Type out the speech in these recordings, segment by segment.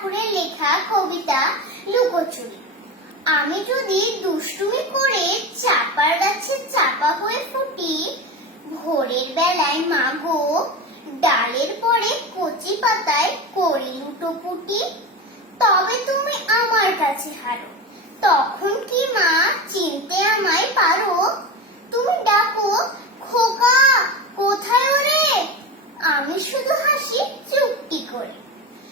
ঠাকুরের লেখা কবিতা লুকোচুরি। আমি যদি দুষ্টুমি করে চাপার গাছে চাপা হয়ে ফুটি, ভোরের বেলায় মাগো ডালের পরে কচি পাতায় করি লুটো ফুটি তবে তুমি আমার কাছে হারো। তখন কি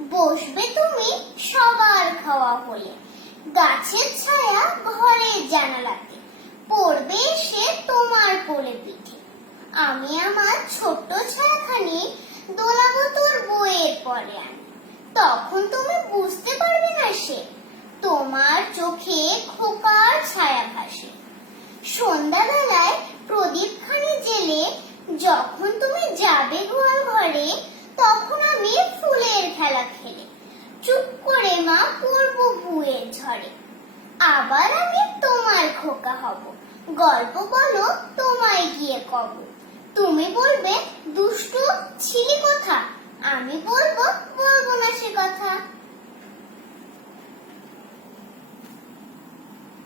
বসবে তুমি সবার খাওয়া হলে। গাছের ছায়া ঘরের জানালাতে, পড়বে সে তোমার কোলে পিঠে। আমি আমার ছোট্ট ছায়াখানি দোলাবো তোর বইয়ের পরে আমি তখন তুমি বুঝতে পারবে না সে, তোমার চোখে খোকার ছায়া ভাসে। সন্ধ্যাবেলায় প্রদীপখানি জেলে যখন তুমি যাবে গোয়াল ঘরে তখন আমি ফুলের খেলা খেলে চুপ করে মা বুয়ের ঝড়ে। আবার আমি তোমার খোকা হব। গল্প বলো, তোমায় গিয়ে কব। তুমি বলবে, দুষ্টু, ছিলি কথা? আমি বলব বলব না সে কথা।